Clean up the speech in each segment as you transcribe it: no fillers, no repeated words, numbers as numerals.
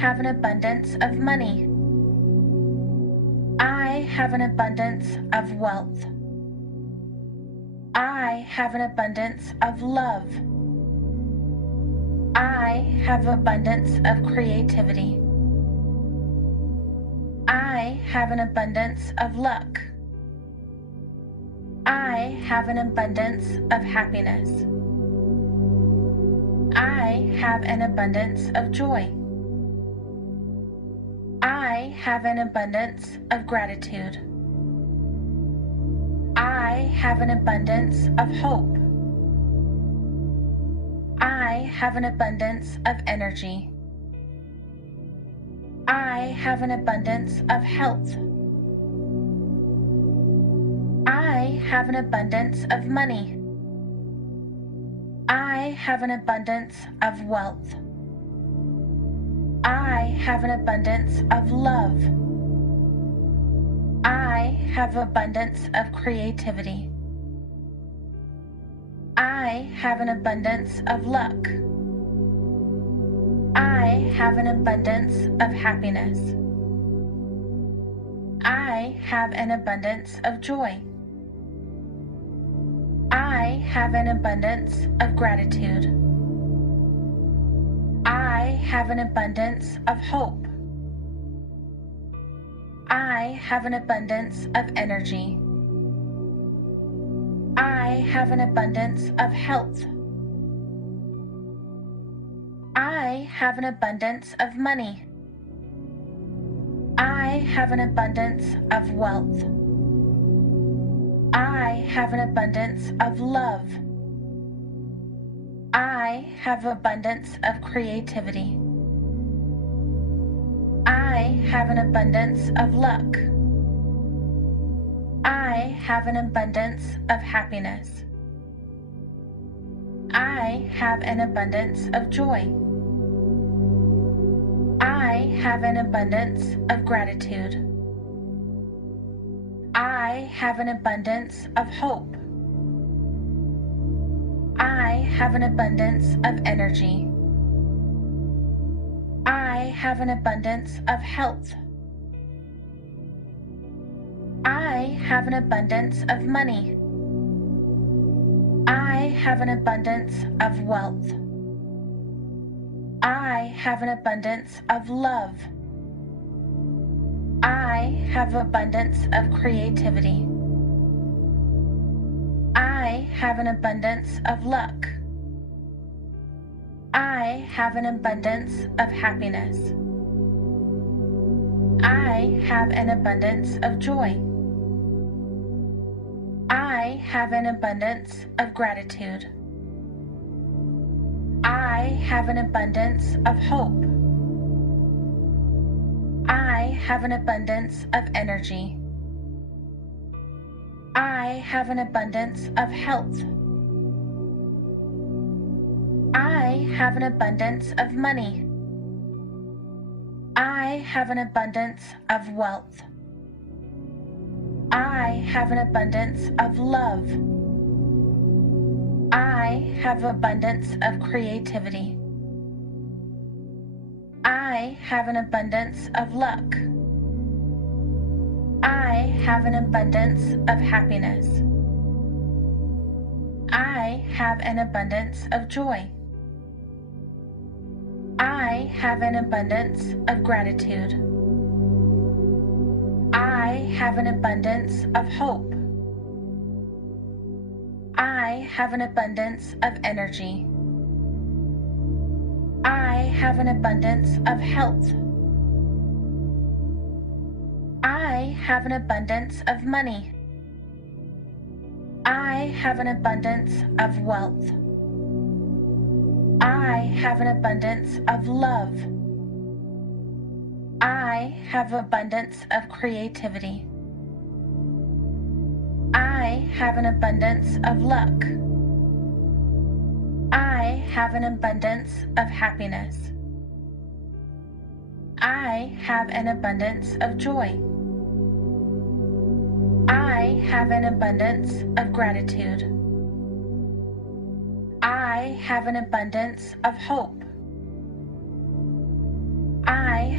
have an abundance of money. I have an abundance of wealth. I have an abundance of love. I have abundance of creativity. I have an abundance of luck. I have an abundance of happiness. I have an abundance of joy. I have an abundance of gratitude. I have an abundance of hope. I have an abundance of energy. I have an abundance of health. I have an abundance of money. I have an abundance of wealth. I have an abundance of love. I have abundance of creativity. I have an abundance of luck. I have an abundance of happiness. I have an abundance of joy. I have an abundance of gratitude. I have an abundance of hope. I have an abundance of energy. I have an abundance of health. I have an abundance of money. I have an abundance of wealth. I have an abundance of love. I have abundance of creativity. I have an abundance of luck. I have an abundance of happiness. I have an abundance of joy. I have an abundance of gratitude. I have an abundance of hope. I have an abundance of energy. I have an abundance of health. I have an abundance of money. I have an abundance of wealth. I have an abundance of love. I have abundance of creativity. I have an abundance of luck. I have an abundance of happiness. I have an abundance of joy. I have an abundance of gratitude. I have an abundance of hope. I have an abundance of energy. I have an abundance of health. I have an abundance of money. I have an abundance of wealth. I have an abundance of love. I have abundance of creativity. I have an abundance of luck. I have an abundance of happiness. I have an abundance of joy. I have an abundance of gratitude. I have an abundance of hope. I have an abundance of energy. I have an abundance of health. I have an abundance of money. I have an abundance of wealth. I have an abundance of love. I have abundance of creativity. I have an abundance of luck. I have an abundance of happiness. I have an abundance of joy. I have an abundance of gratitude. I have an abundance of hope. I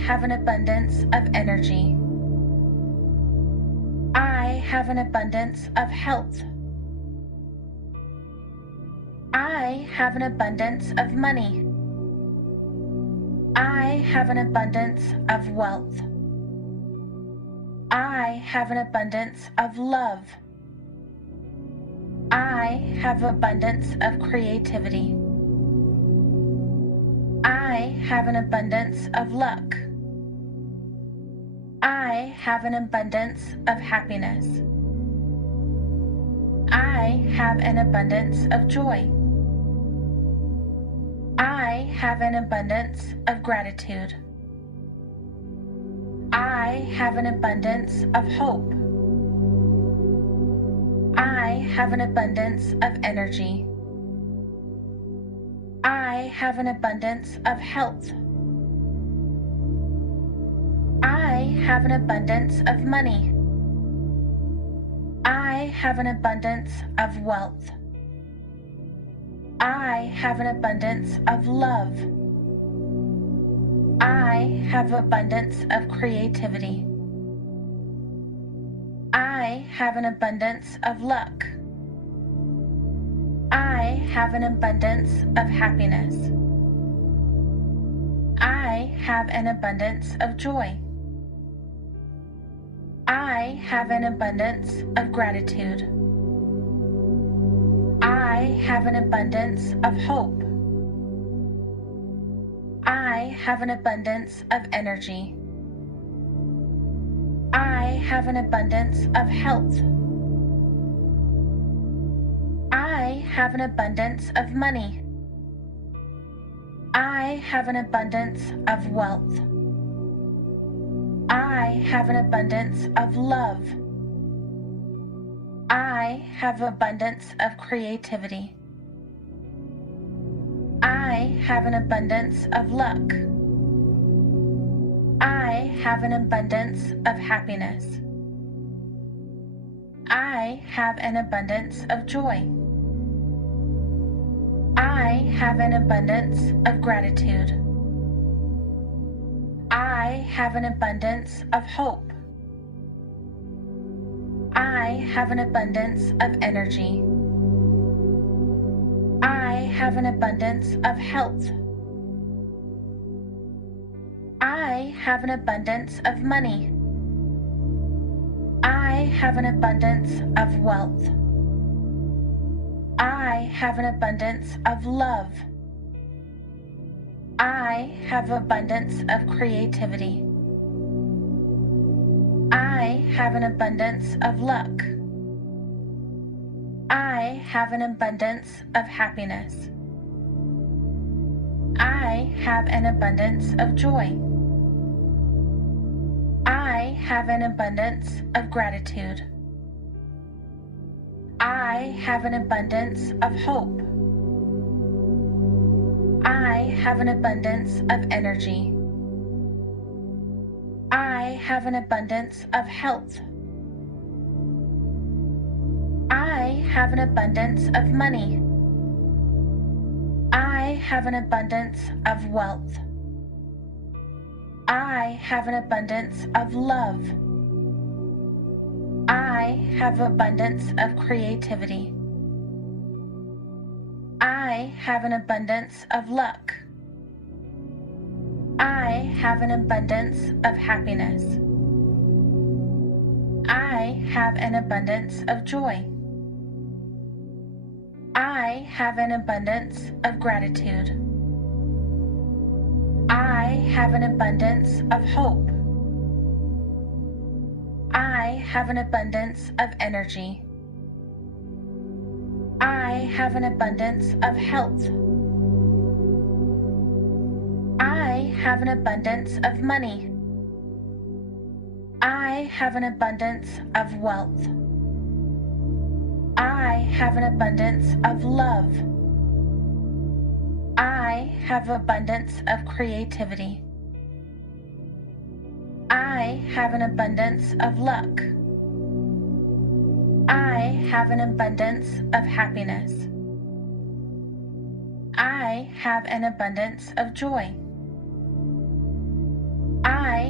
have an abundance of energy. I have an abundance of health. I have an abundance of money. I have an abundance of wealth. I have an abundance of love. I have abundance of creativity. I have an abundance of luck. I have an abundance of happiness. I have an abundance of joy. I have an abundance of gratitude. I have an abundance of hope. I have an abundance of energy. I have an abundance of health. I have an abundance of money. I have an abundance of wealth. I have an abundance of love. I have abundance of creativity. I have an abundance of luck. I have an abundance of happiness. I have an abundance of joy. I have an abundance of gratitude. I have an abundance of hope. I have an abundance of energy. I have an abundance of health. I have an abundance of money. I have an abundance of wealth. I have an abundance of love. I have abundance of creativity. I have an abundance of luck. I have an abundance of happiness. I have an abundance of joy. I have an abundance of gratitude. I have an abundance of hope. I have an abundance of energy. I have an abundance of health. I have an abundance of money. I have an abundance of wealth. I have an abundance of love. I have abundance of creativity. I have an abundance of luck. I have an abundance of happiness. I have an abundance of joy. I have an abundance of gratitude. I have an abundance of hope. I have an abundance of energy. I have an abundance of health. I have an abundance of money. I have an abundance of wealth. I have an abundance of love. I have abundance of creativity. I have an abundance of luck. I have an abundance of happiness. I have an abundance of joy. I have an abundance of gratitude. I have an abundance of hope. I have an abundance of energy. I have an abundance of health. I have an abundance of money. I have an abundance of wealth. I have an abundance of love. I have abundance of creativity. I have an abundance of luck. I have an abundance of happiness. I have an abundance of joy.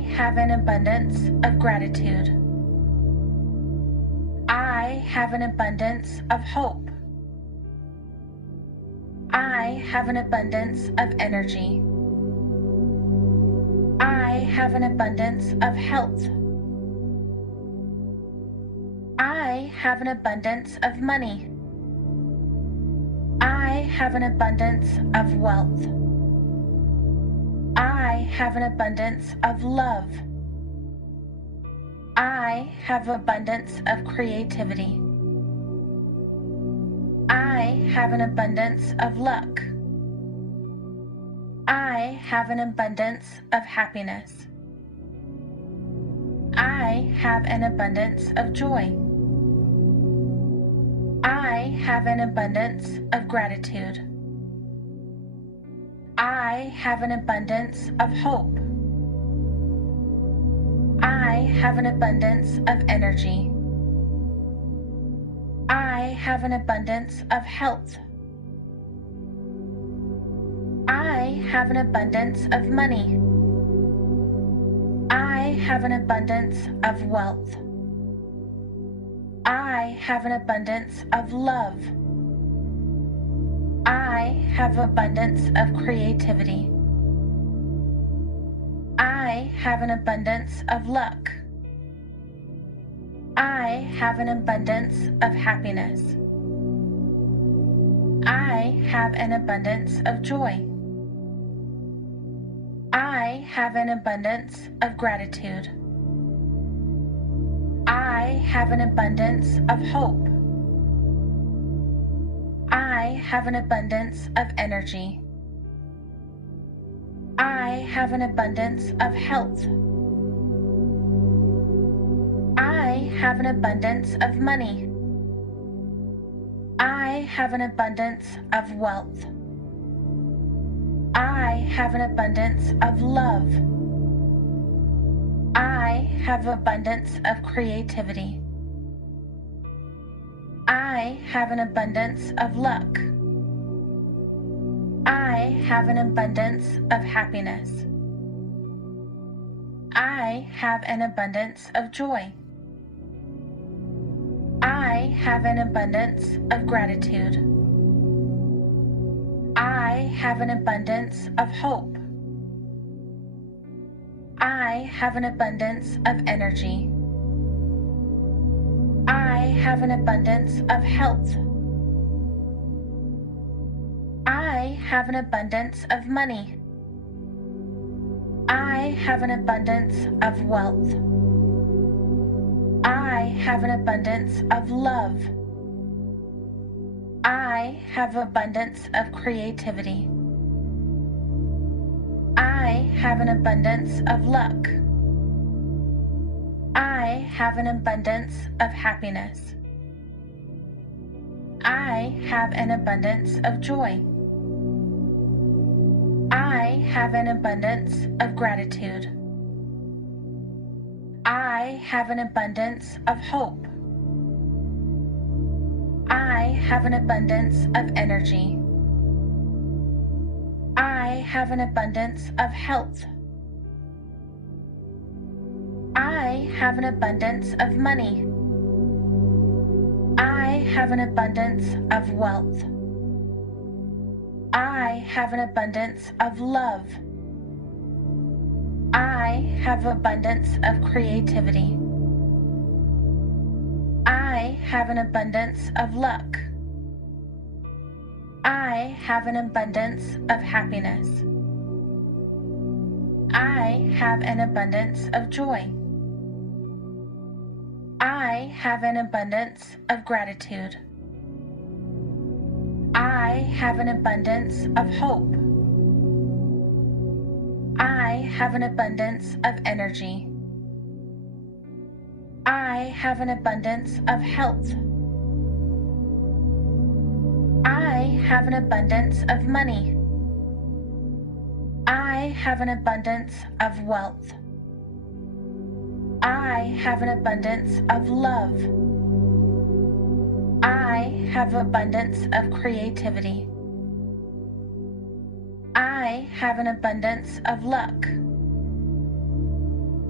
have an abundance of gratitude. I have an abundance of hope. I have an abundance of energy. I have an abundance of health. I have an abundance of money. I have an abundance of wealth. I have an abundance of love. I have abundance of creativity. I have an abundance of luck. I have an abundance of happiness. I have an abundance of joy. I have an abundance of gratitude. I have an abundance of hope. I have an abundance of energy. I have an abundance of health. I have an abundance of money. I have an abundance of wealth. I have an abundance of love. I have abundance of creativity. I have an abundance of luck. I have an abundance of happiness. I have an abundance of joy. I have an abundance of gratitude. I have an abundance of hope. I have an abundance of energy. I have an abundance of health. I have an abundance of money. I have an abundance of wealth. I have an abundance of love. I have abundance of creativity. I have an abundance of luck. I have an abundance of happiness. I have an abundance of joy. I have an abundance of gratitude. I have an abundance of hope. I have an abundance of energy. I have an abundance of health. I have an abundance of money. I have an abundance of wealth. I have an abundance of love. I have abundance of creativity. I have an abundance of luck. I have an abundance of happiness. I have an abundance of joy. I have an abundance of gratitude. I have an abundance of hope. I have an abundance of energy. I have an abundance of health. I have an abundance of money. I have an abundance of wealth. I have an abundance of love. I have abundance of creativity. I have an abundance of luck. I have an abundance of happiness. I have an abundance of joy. I have an abundance of gratitude. I have an abundance of hope. I have an abundance of energy. I have an abundance of health. I have an abundance of money. I have an abundance of wealth. I have an abundance of love. I have abundance of creativity. I have an abundance of luck.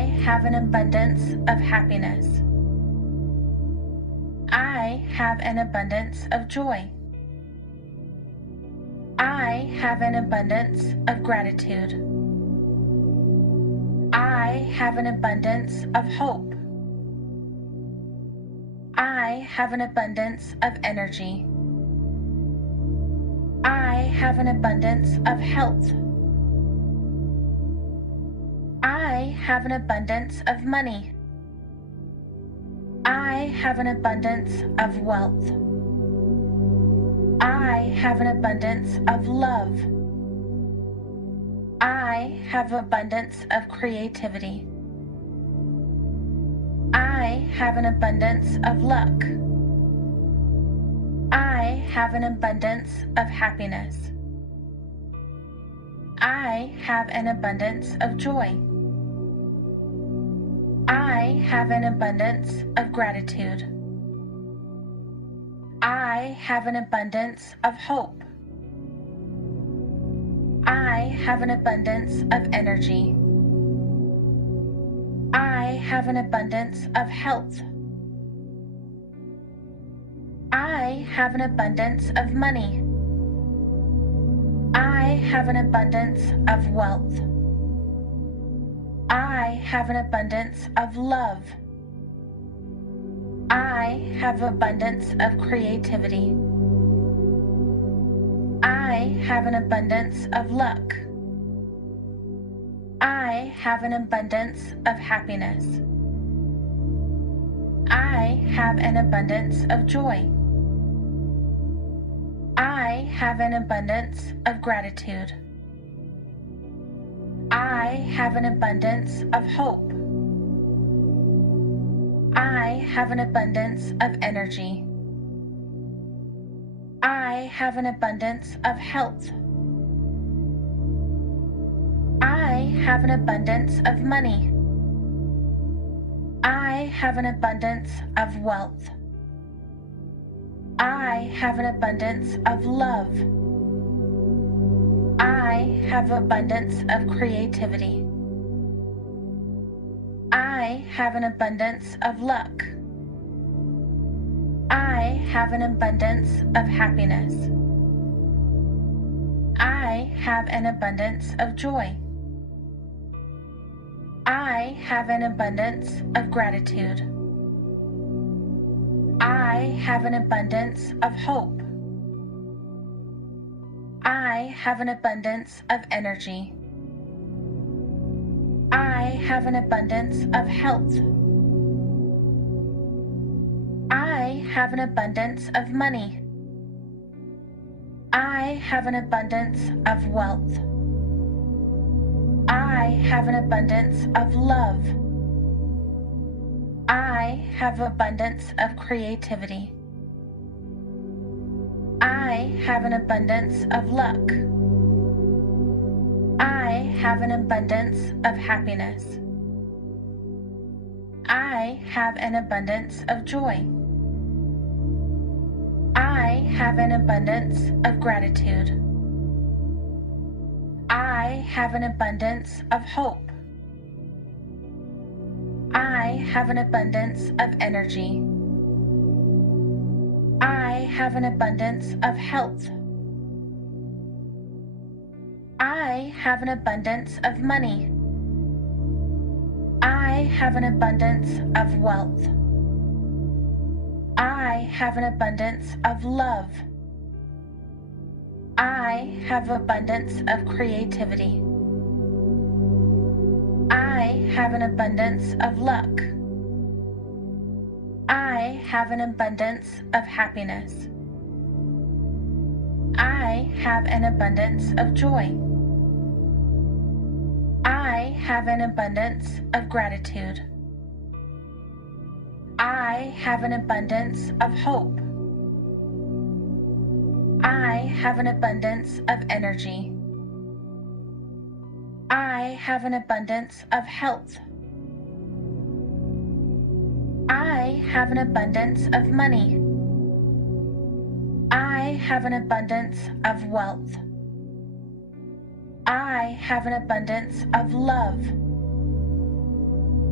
I have an abundance of happiness. I have an abundance of joy. I have an abundance of gratitude. I have an abundance of hope. I have an abundance of energy. I have an abundance of health. I have an abundance of money. I have an abundance of wealth. I have an abundance of love. I have abundance of creativity. I have an abundance of luck. I have an abundance of happiness. I have an abundance of joy. I have an abundance of gratitude. I have an abundance of hope. I have an abundance of energy. I have an abundance of health. I have an abundance of money. I have an abundance of wealth. I have an abundance of love. I have abundance of creativity. I have an abundance of luck. I have an abundance of happiness. I have an abundance of joy. I have an abundance of gratitude. I have an abundance of hope. I have an abundance of energy. I have an abundance of health. I have an abundance of money. I have an abundance of wealth. I have an abundance of love. I have abundance of creativity. I have an abundance of luck. I have an abundance of happiness. I have an abundance of joy. I have an abundance of gratitude. I have an abundance of hope. I have an abundance of energy. I have an abundance of health. I have an abundance of money. I have an abundance of wealth. I have an abundance of love. I have abundance of creativity. I have an abundance of luck. I have an abundance of happiness. I have an abundance of joy. I have an abundance of gratitude. I have an abundance of hope. I have an abundance of energy. I have an abundance of health. I have an abundance of money. I have an abundance of wealth. I have an abundance of love. I have abundance of creativity. I have an abundance of luck. I have an abundance of happiness. I have an abundance of joy. I have an abundance of gratitude. I have an abundance of hope. I have an abundance of energy. I have an abundance of health. I have an abundance of money. I have an abundance of wealth. I have an abundance of love.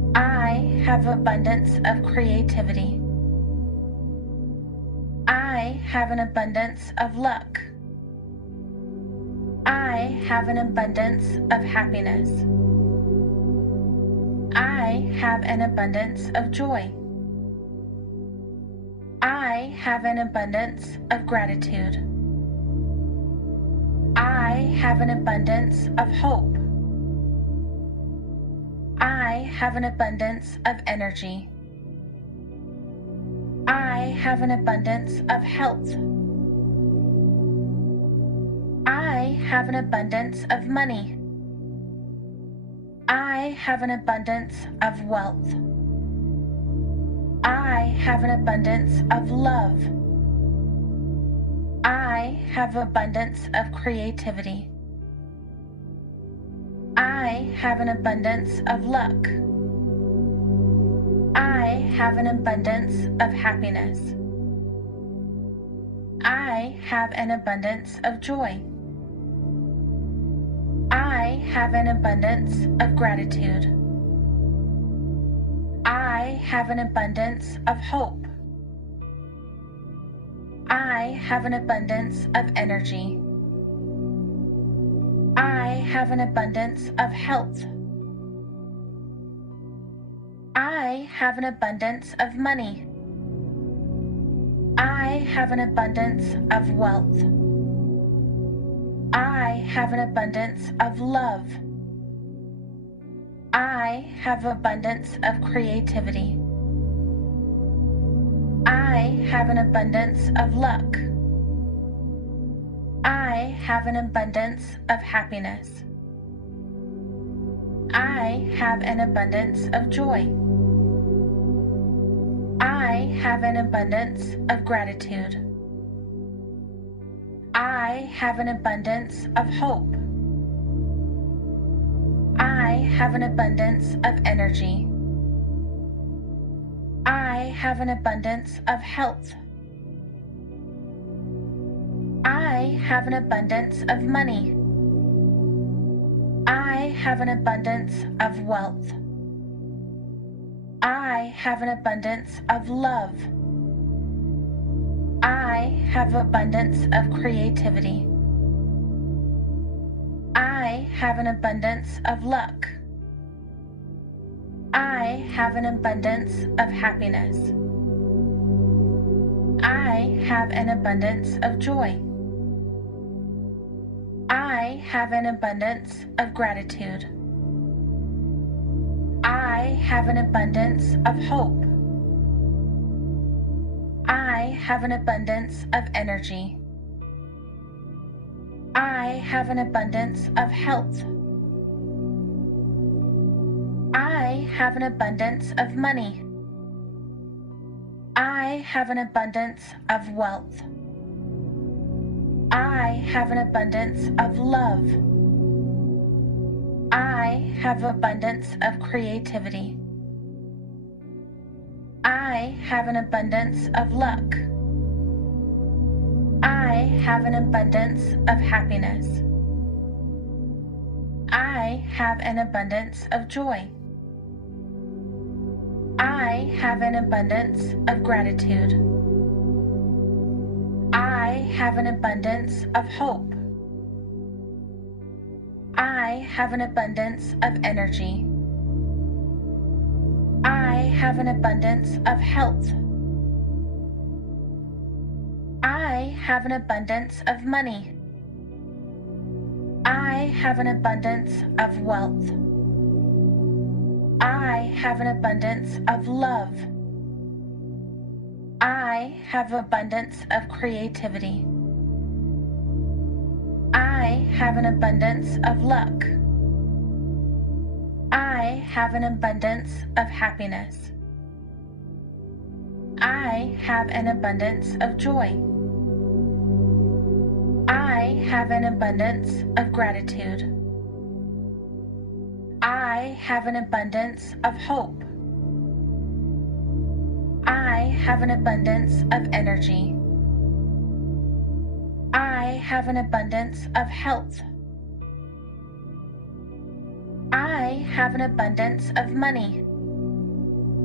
have abundance of creativity. I have an abundance of luck. I have an abundance of happiness. I have an abundance of joy. I have an abundance of gratitude. I have an abundance of hope. I have an abundance of energy. I have an abundance of health. I have an abundance of money. I have an abundance of wealth. I have an abundance of love. I have abundance of creativity. I have an abundance of luck. I have an abundance of happiness. I have an abundance of joy. I have an abundance of gratitude. I have an abundance of hope. I have an abundance of energy. I have an abundance of health. I have an abundance of money. I have an abundance of wealth. I have an abundance of love. I have abundance of creativity. I have an abundance of luck. I have an abundance of happiness. I have an abundance of joy. I have an abundance of gratitude. I have an abundance of hope. I have an abundance of energy. I have an abundance of health. I have an abundance of money. I have an abundance of wealth. I have an abundance of love. I have abundance of creativity. I have an abundance of luck. I have an abundance of happiness. I have an abundance of joy. I have an abundance of gratitude. I have an abundance of hope. I have an abundance of energy. I have an abundance of health. I have an abundance of money. I have an abundance of wealth. I have an abundance of love. I have abundance of creativity. I have an abundance of luck. I have an abundance of happiness. I have an abundance of joy. I have an abundance of gratitude. I have an abundance of hope. I have an abundance of energy. I have an abundance of health. I have an abundance of money. I have an abundance of wealth. I have an abundance of love. I have abundance of creativity. I have an abundance of luck. I have an abundance of happiness. I have an abundance of joy. I have an abundance of gratitude. I have an abundance of hope. I have an abundance of energy. I have an abundance of health. I have an abundance of money.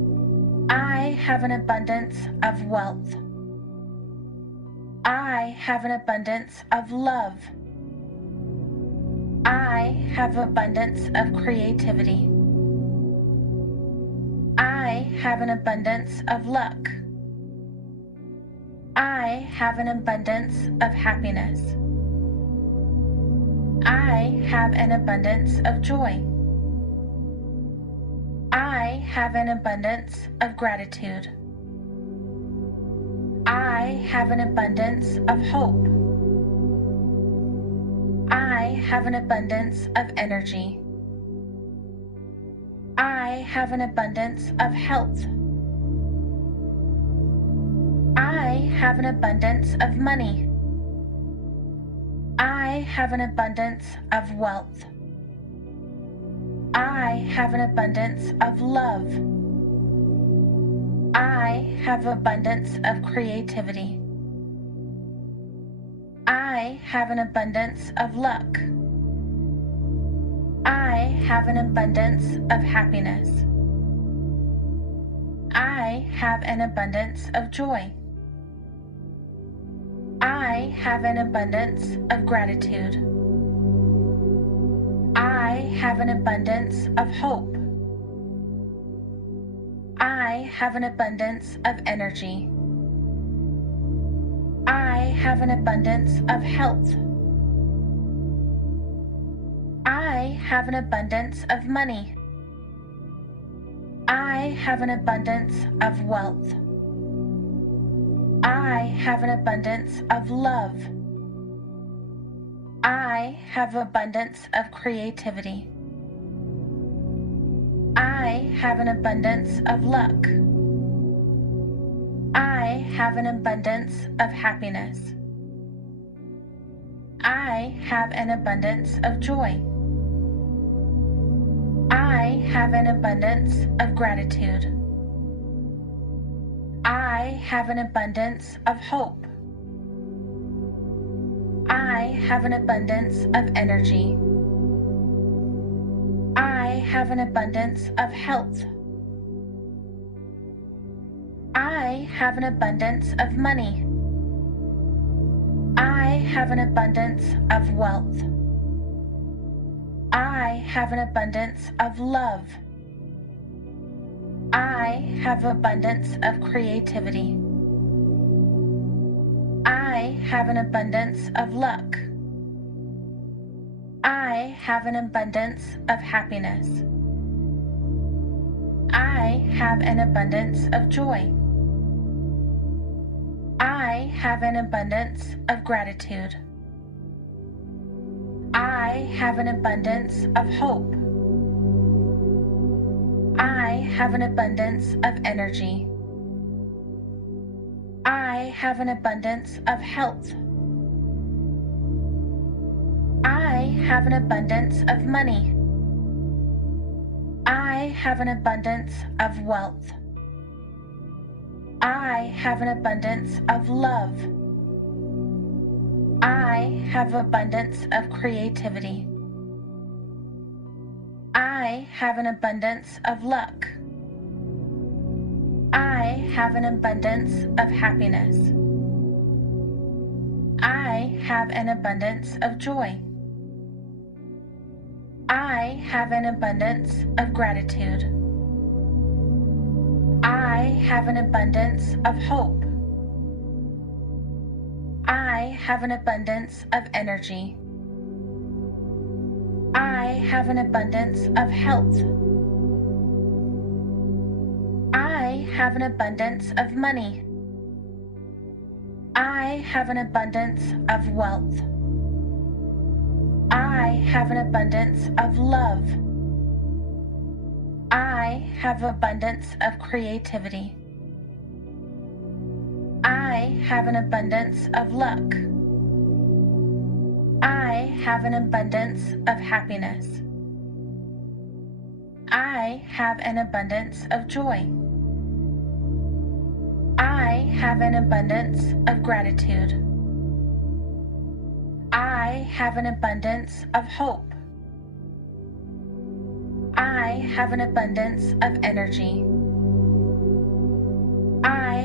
I have an abundance of wealth. I have an abundance of love. I have abundance of creativity. I have an abundance of luck. I have an abundance of happiness. I have an abundance of joy. I have an abundance of gratitude. I have an abundance of hope. I have an abundance of energy. I have an abundance of health. I have an abundance of money. I have an abundance of wealth. I have an abundance of love. I have abundance of creativity. I have an abundance of luck. I have an abundance of happiness. I have an abundance of joy. I have an abundance of gratitude. I have an abundance of hope. I have an abundance of energy. I have an abundance of health. I have an abundance of money. I have an abundance of wealth. I have an abundance of love. I have abundance of creativity. I have an abundance of luck. I have an abundance of happiness. I have an abundance of joy. I have an abundance of gratitude. I have an abundance of hope. I have an abundance of energy. I have an abundance of health. I have an abundance of money. I have an abundance of wealth. I have an abundance of love. I have abundance of creativity. I have an abundance of luck. I have an abundance of happiness. I have an abundance of joy. I have an abundance of gratitude. I have an abundance of hope. I have an abundance of energy. I have an abundance of health. I have an abundance of money. I have an abundance of wealth. I have an abundance of love. I have abundance of creativity. I have an abundance of luck. I have an abundance of happiness. I have an abundance of joy. I have an abundance of gratitude. I have an abundance of hope. I have an abundance of energy. I have an abundance of health. I have an abundance of money. I have an abundance of wealth. I have an abundance of love. I have abundance of creativity. I have an abundance of luck. I have an abundance of happiness. I have an abundance of joy. I have an abundance of gratitude. I have an abundance of hope. I have an abundance of energy.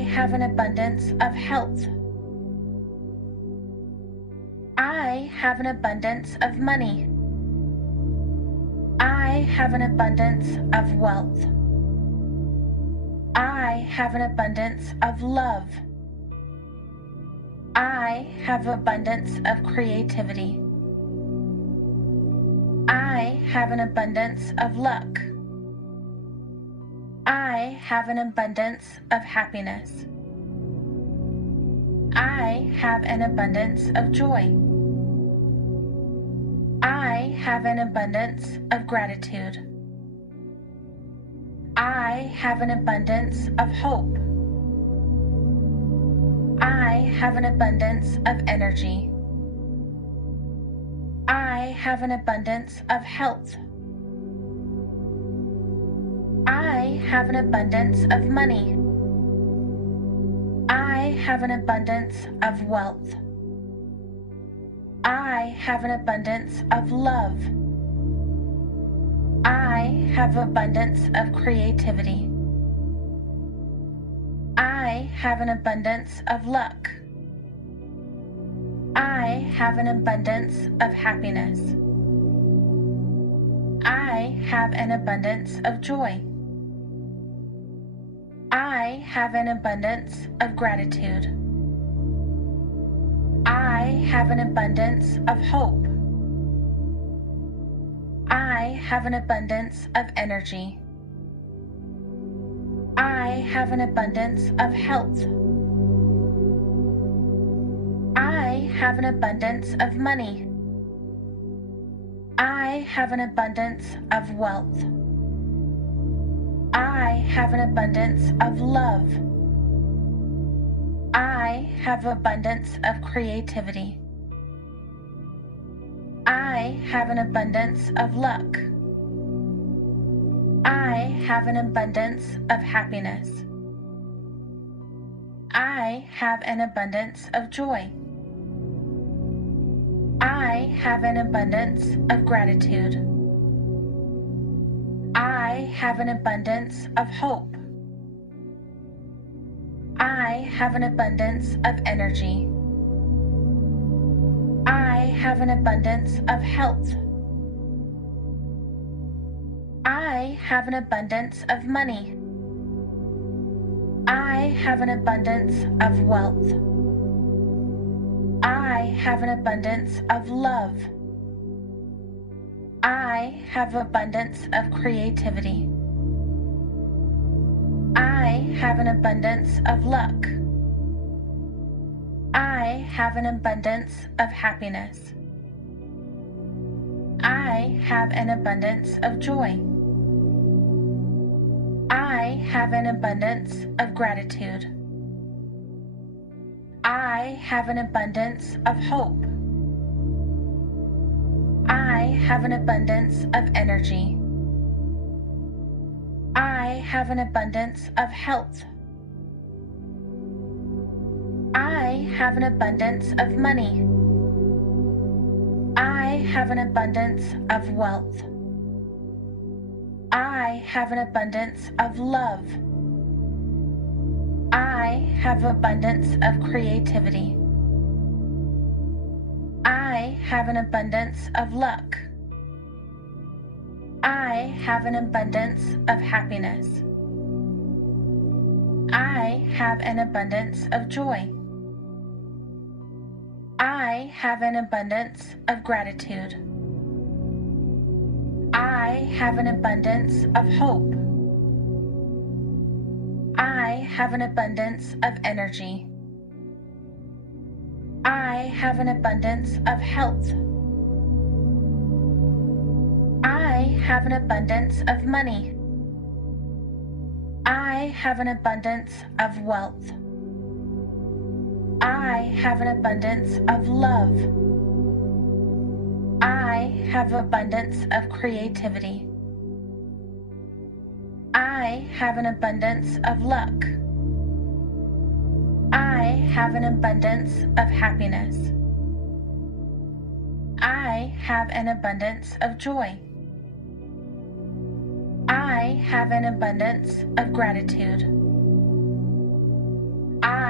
have an abundance of health. I have an abundance of money. I have an abundance of wealth. I have an abundance of love. I have abundance of creativity. I have an abundance of luck. I have an abundance of happiness. I have an abundance of joy. I have an abundance of gratitude. I have an abundance of hope. I have an abundance of energy. I have an abundance of health. I have an abundance of money. I have an abundance of wealth. I have an abundance of love. I have abundance of creativity. I have an abundance of luck. I have an abundance of happiness. I have an abundance of joy. I have an abundance of gratitude. I have an abundance of hope. I have an abundance of energy. I have an abundance of health. I have an abundance of money. I have an abundance of wealth. I have an abundance of love. I have abundance of creativity. I have an abundance of luck. I have an abundance of happiness. I have an abundance of joy. I have an abundance of gratitude. I have an abundance of hope. I have an abundance of energy. I have an abundance of health. I have an abundance of money. I have an abundance of wealth. I have an abundance of love. I have abundance of creativity. I have an abundance of luck. I have an abundance of happiness. I have an abundance of joy. I have an abundance of gratitude. I have an abundance of hope. I have an abundance of energy. I have an abundance of health. I have an abundance of money. I have an abundance of wealth. I have an abundance of love. I have abundance of creativity. I have an abundance of luck. I have an abundance of happiness. I have an abundance of joy. I have an abundance of gratitude. I have an abundance of hope. I have an abundance of energy. I have an abundance of health. I have an abundance of money. I have an abundance of wealth. I have an abundance of love. I have abundance of creativity. I have an abundance of luck. I have an abundance of happiness. I have an abundance of joy. I have an abundance of gratitude.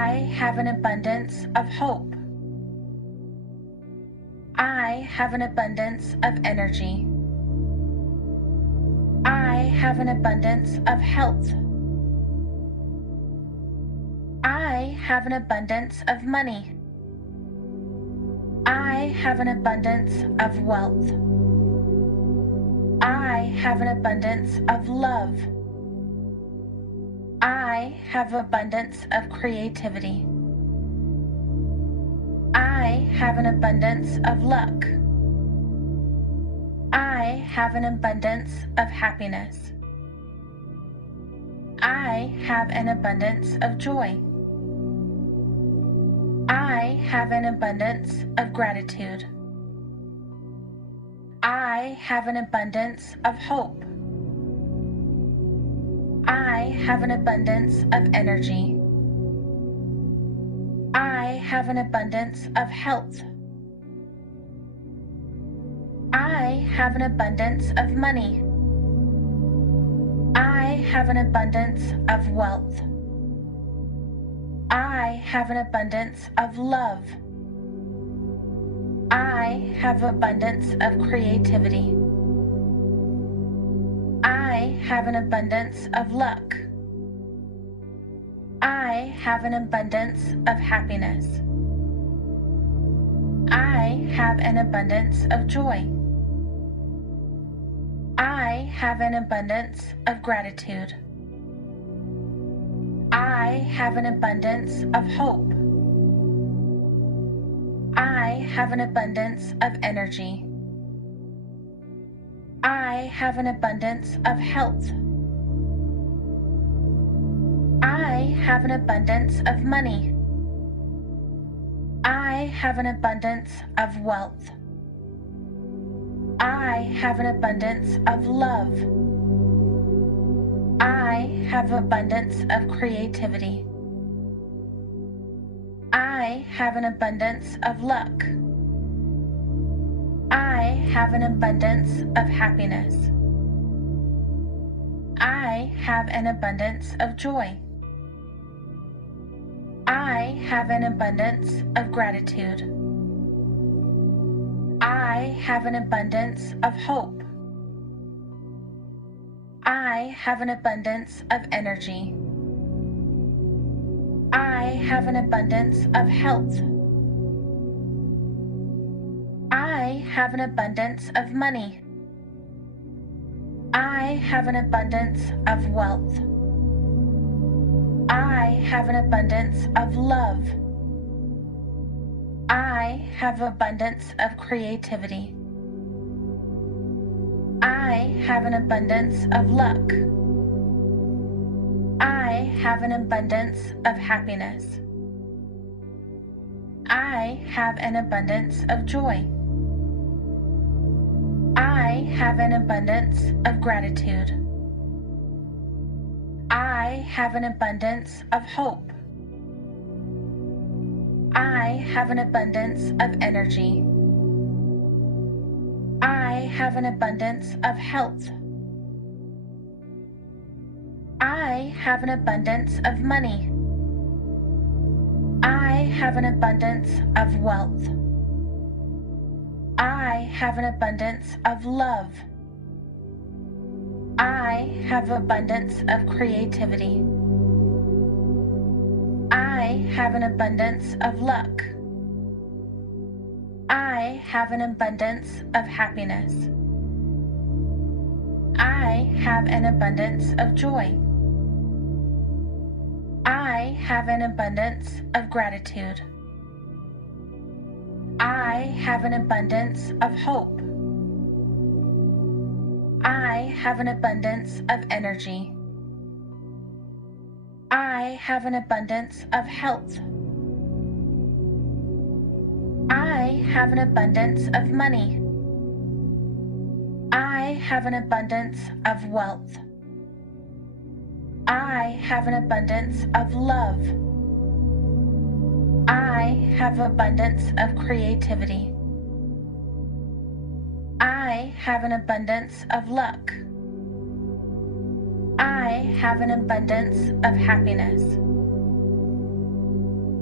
I have an abundance of hope. I have an abundance of energy. I have an abundance of health. I have an abundance of money. I have an abundance of wealth. I have an abundance of love. I have abundance of creativity. I have an abundance of luck. I have an abundance of happiness. I have an abundance of joy. I have an abundance of gratitude. I have an abundance of hope. I have an abundance of energy. I have an abundance of health. I have an abundance of money. I have an abundance of wealth. I have an abundance of love. I have abundance of creativity. I have an abundance of luck. I have an abundance of happiness. I have an abundance of joy. I have an abundance of gratitude. I have an abundance of hope. I have an abundance of energy. I have an abundance of health. I have an abundance of money. I have an abundance of wealth. I have an abundance of love. I have abundance of creativity. I have an abundance of luck. I have an abundance of happiness. I have an abundance of joy. I have an abundance of gratitude. I have an abundance of hope. I have an abundance of energy. I have an abundance of health. I have an abundance of money. I have an abundance of wealth. I have an abundance of love. I have abundance of creativity. I have an abundance of luck. I have an abundance of happiness. I have an abundance of joy. I have an abundance of gratitude. I have an abundance of hope. I have an abundance of energy. I have an abundance of health. I have an abundance of money. I have an abundance of wealth. I have an abundance of love. I have abundance of creativity. I have an abundance of luck. I have an abundance of happiness. I have an abundance of joy. I have an abundance of gratitude. I have an abundance of hope. I have an abundance of energy. I have an abundance of health. I have an abundance of money. I have an abundance of wealth. I have an abundance of love. I have abundance of creativity. I have an abundance of luck. I have an abundance of happiness.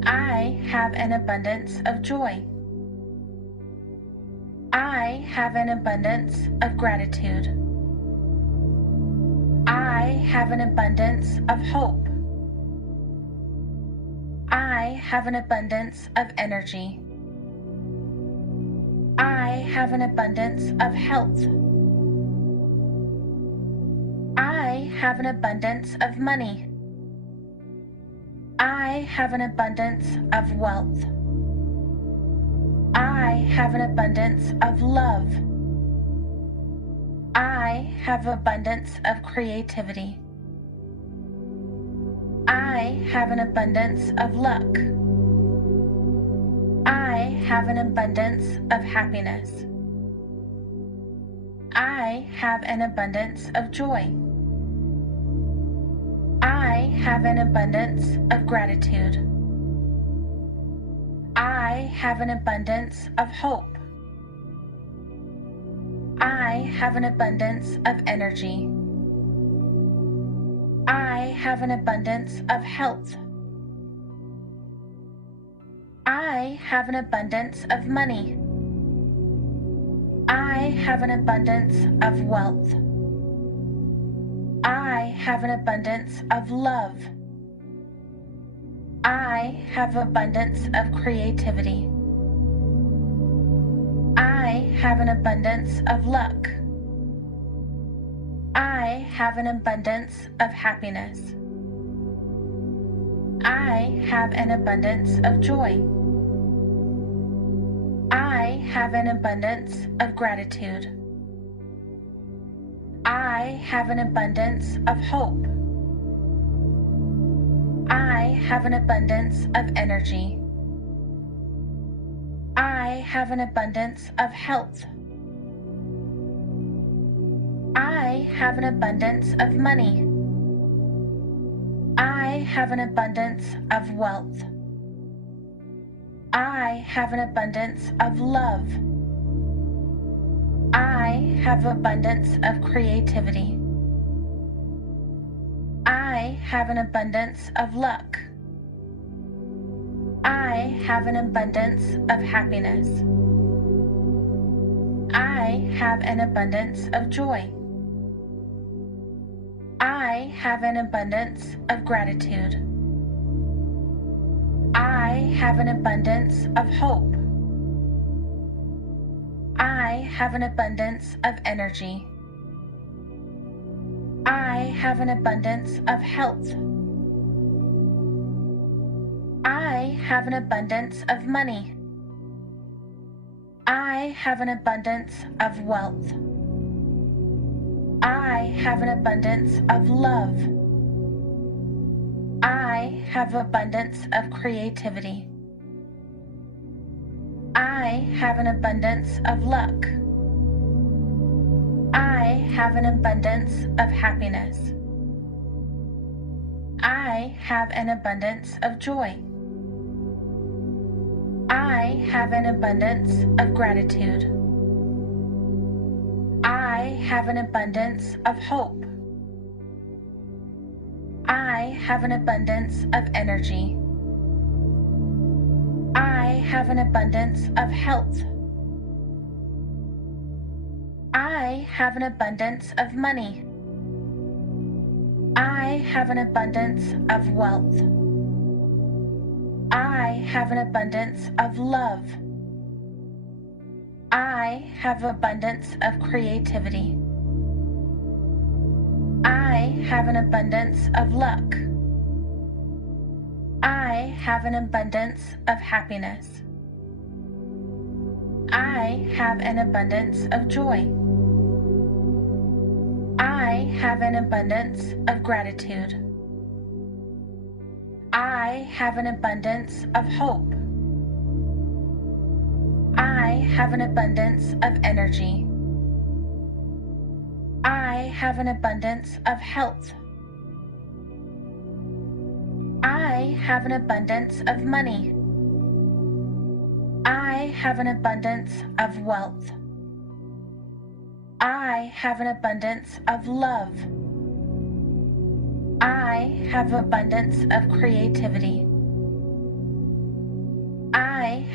I have an abundance of joy. I have an abundance of gratitude. I have an abundance of hope. I have an abundance of energy. I have an abundance of health. I have an abundance of money. I have an abundance of wealth. I have an abundance of love. I have abundance of creativity. I have an abundance of luck. I have an abundance of happiness. I have an abundance of joy. I have an abundance of gratitude. I have an abundance of hope. I have an abundance of energy. I have an abundance of health. I have an abundance of money. I have an abundance of wealth. I have an abundance of love. I have abundance of creativity. I have an abundance of luck. I have an abundance of happiness. I have an abundance of joy. I have an abundance of gratitude. I have an abundance of hope. I have an abundance of energy. I have an abundance of health. I have an abundance of money. I have an abundance of wealth. I have an abundance of love. I have abundance of creativity. I have an abundance of luck. I have an abundance of happiness. I have an abundance of joy. I have an abundance of gratitude. I have an abundance of hope. I have an abundance of energy. I have an abundance of health. I have an abundance of money. I have an abundance of wealth. I have an abundance of love. I have abundance of creativity. I have an abundance of luck. I have an abundance of happiness. I have an abundance of joy. I have an abundance of gratitude. I have an abundance of hope. I have an abundance of energy. I have an abundance of health. I have an abundance of money. I have an abundance of wealth. I have an abundance of love. I have abundance of creativity. I have an abundance of luck. I have an abundance of happiness. I have an abundance of joy. I have an abundance of gratitude. I have an abundance of hope. I have an abundance of energy. I have an abundance of health. I have an abundance of money. I have an abundance of wealth. I have an abundance of love. I have abundance of creativity.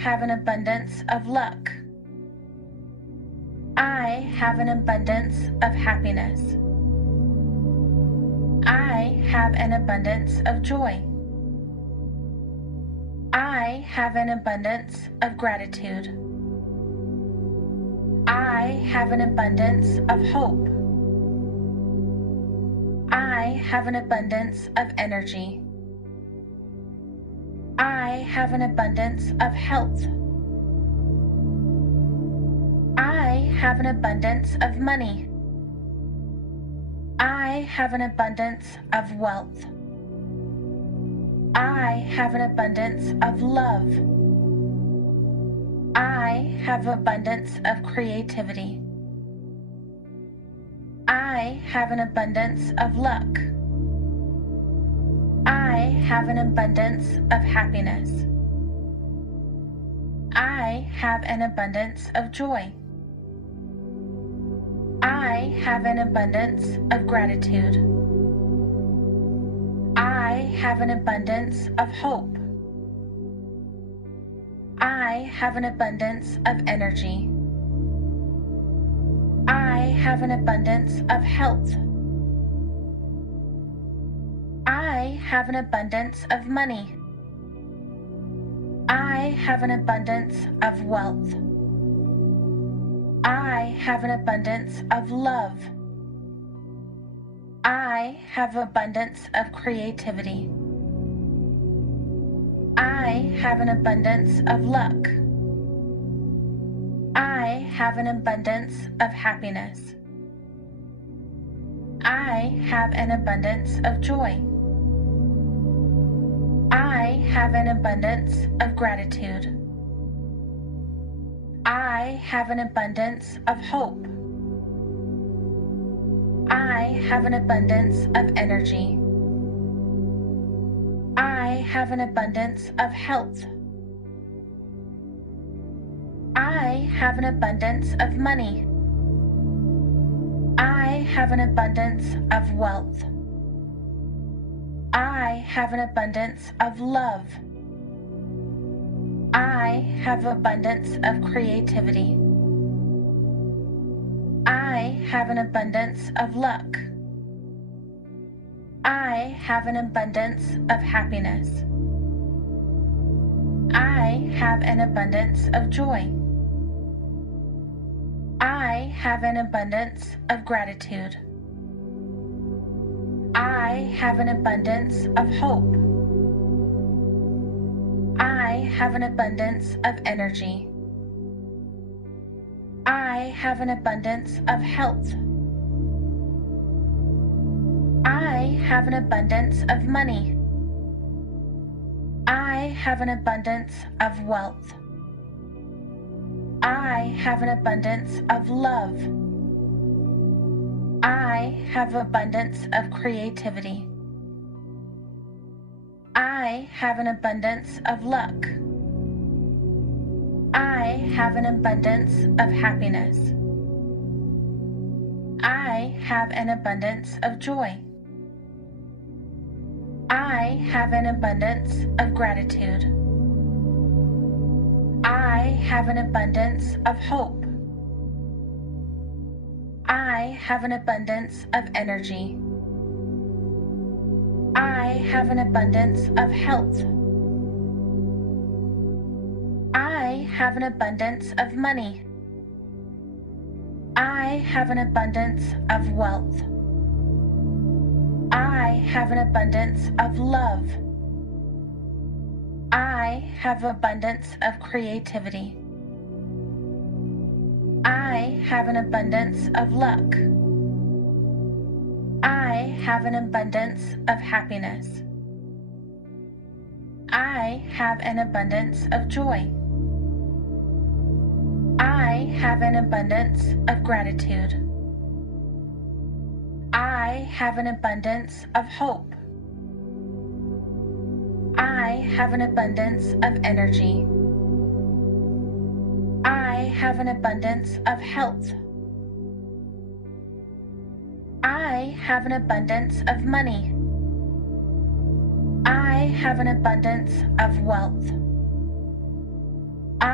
have an abundance of luck. I have an abundance of happiness. I have an abundance of joy. I have an abundance of gratitude. I have an abundance of hope. I have an abundance of energy. I have an abundance of health. I have an abundance of money. I have an abundance of wealth. I have an abundance of love. I have abundance of creativity. I have an abundance of luck. I have an abundance of happiness. I have an abundance of joy. I have an abundance of gratitude. I have an abundance of hope. I have an abundance of energy. I have an abundance of health. I have an abundance of money. I have an abundance of wealth. I have an abundance of love. I have abundance of creativity. I have an abundance of luck. I have an abundance of happiness. I have an abundance of joy. I have an abundance of gratitude. I have an abundance of hope. I have an abundance of energy. I have an abundance of health. I have an abundance of money. I have an abundance of wealth. I have an abundance of love. I have abundance of creativity. I have an abundance of luck. I have an abundance of happiness. I have an abundance of joy. I have an abundance of gratitude. I have an abundance of hope. I have an abundance of energy. I have an abundance of health. I have an abundance of money. I have an abundance of wealth. I have an abundance of love. I have abundance of creativity. I have an abundance of luck. I have an abundance of happiness. I have an abundance of joy. I have an abundance of gratitude. I have an abundance of hope. I have an abundance of energy. I have an abundance of health. I have an abundance of money. I have an abundance of wealth. I have an abundance of love. I have abundance of creativity. I have an abundance of luck. I have an abundance of happiness. I have an abundance of joy. I have an abundance of gratitude. I have an abundance of hope. I have an abundance of energy. I have an abundance of health. I have an abundance of money. I have an abundance of wealth.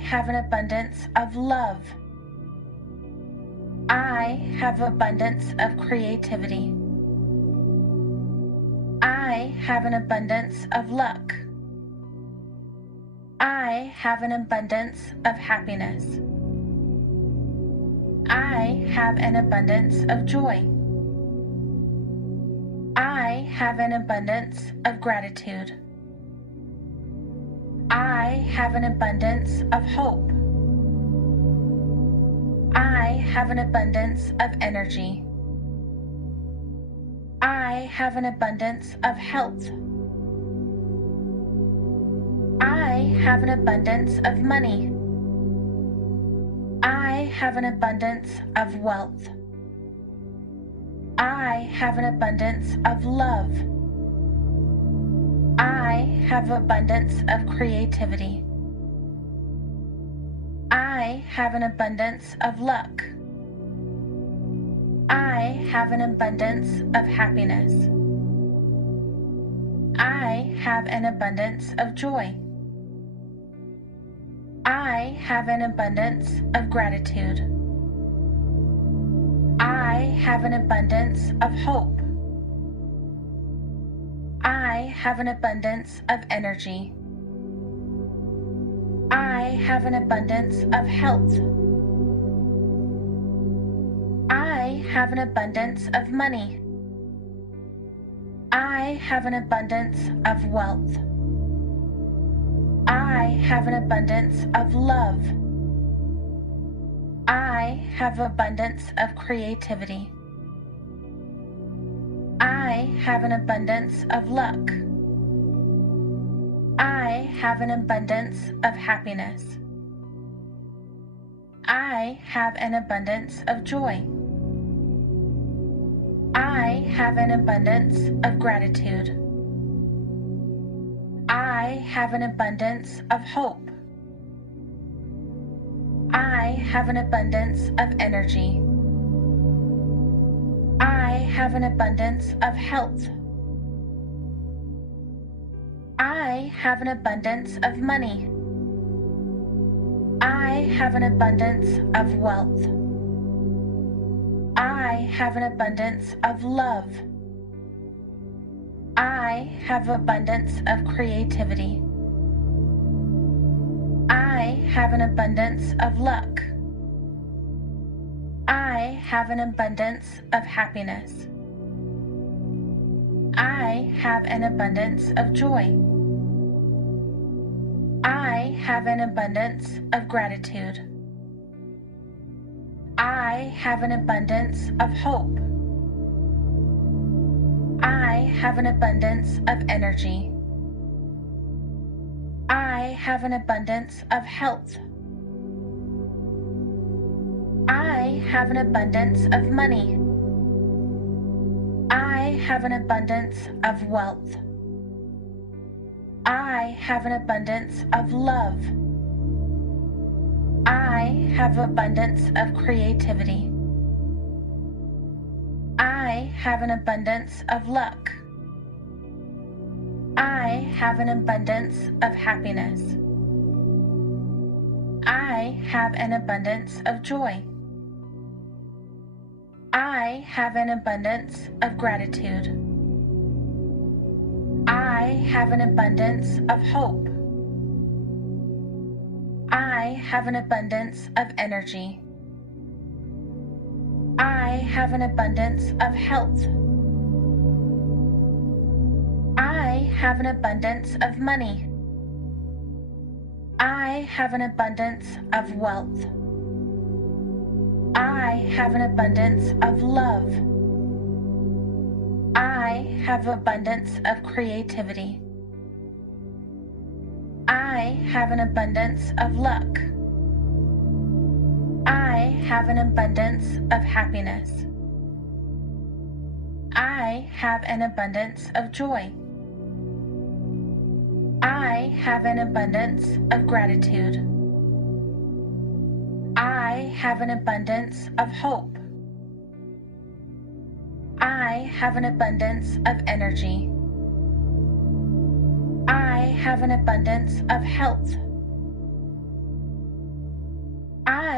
have an abundance of love. I have abundance of creativity. I have an abundance of luck. I have an abundance of happiness. I have an abundance of joy. I have an abundance of gratitude. I have an abundance of hope. I have an abundance of energy. I have an abundance of health. I have an abundance of money. I have an abundance of wealth. I have an abundance of love. I have abundance of creativity. I have an abundance of luck. I have an abundance of happiness. I have an abundance of joy. I have an abundance of gratitude. I have an abundance of hope. I have an abundance of energy. I have an abundance of health. I have an abundance of money. I have an abundance of wealth. I have an abundance of love. I have abundance of creativity. I have an abundance of luck. I have an abundance of happiness. I have an abundance of joy. I have an abundance of gratitude. I have an abundance of hope. I have an abundance of energy. I have an abundance of health. I have an abundance of money. I have an abundance of wealth. I have an abundance of love. I have abundance of creativity. I have an abundance of luck. I have an abundance of happiness. I have an abundance of joy. I have an abundance of gratitude. I have an abundance of hope. I have an abundance of energy. I have an abundance of health. I have an abundance of money. I have an abundance of wealth. I have an abundance of love. I have abundance of creativity. I have an abundance of luck. I have an abundance of happiness. I have an abundance of joy. I have an abundance of gratitude. I have an abundance of hope. I have an abundance of energy. I have an abundance of health. I have an abundance of money. I have an abundance of wealth. I have an abundance of love. I have abundance of creativity. I have an abundance of luck. I have an abundance of happiness. I have an abundance of joy. I have an abundance of gratitude. I have an abundance of hope. I have an abundance of energy. I have an abundance of health.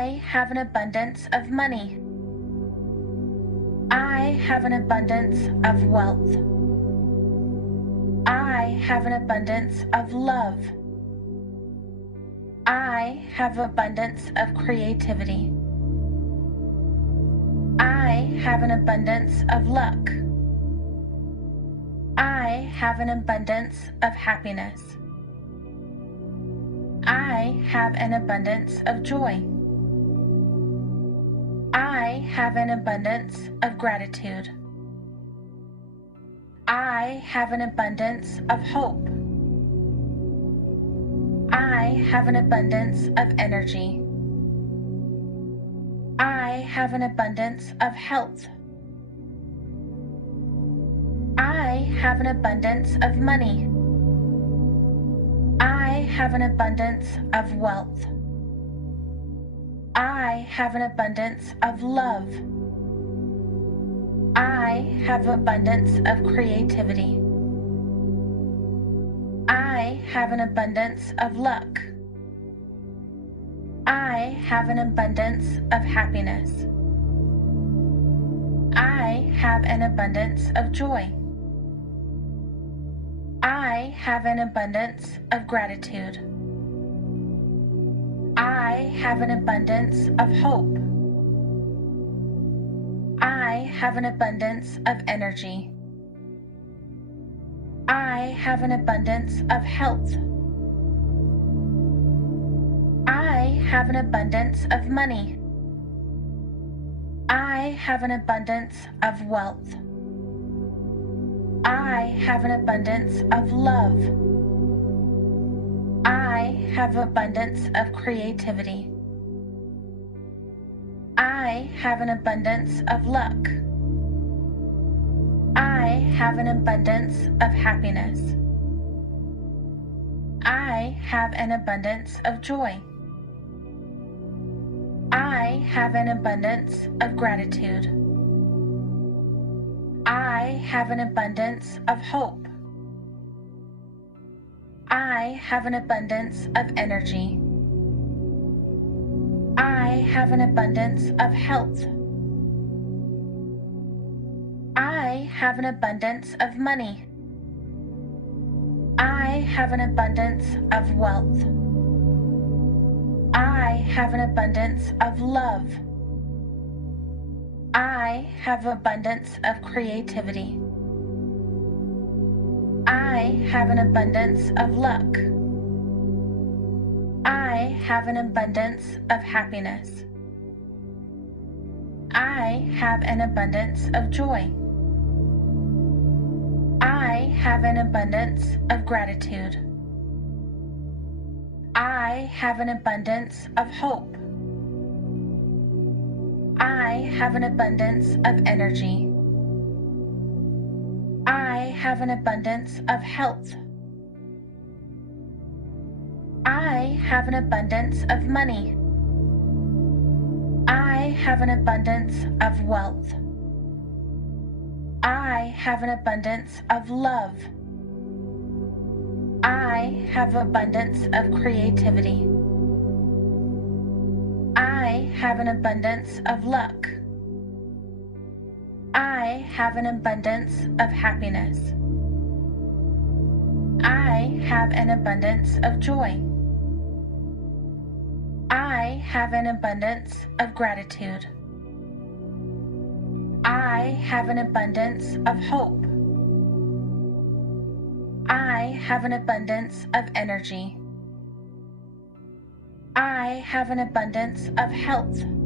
I have an abundance of money. I have an abundance of wealth. I have an abundance of love. I have abundance of creativity. I have an abundance of luck. I have an abundance of happiness. I have an abundance of joy. I have an abundance of gratitude. I have an abundance of hope. I have an abundance of energy. I have an abundance of health. I have an abundance of money. I have an abundance of wealth. I have an abundance of love. I have abundance of creativity. I have an abundance of luck. I have an abundance of happiness. I have an abundance of joy. I have an abundance of gratitude. I have an abundance of hope. I have an abundance of energy. I have an abundance of health. I have an abundance of money. I have an abundance of wealth. I have an abundance of love. I have abundance of creativity. I have an abundance of luck. I have an abundance of happiness. I have an abundance of joy. I have an abundance of gratitude. I have an abundance of hope. I have an abundance of energy. I have an abundance of health. I have an abundance of money. I have an abundance of wealth. I have an abundance of love. I have abundance of creativity. I have an abundance of luck. I have an abundance of happiness. I have an abundance of joy. I have an abundance of gratitude. I have an abundance of hope. I have an abundance of energy. I have an abundance of health. I have an abundance of money. I have an abundance of wealth. I have an abundance of love. I have abundance of creativity. I have an abundance of luck. I have an abundance of happiness. I have an abundance of joy. I have an abundance of gratitude. I have an abundance of hope. I have an abundance of energy. I have an abundance of health.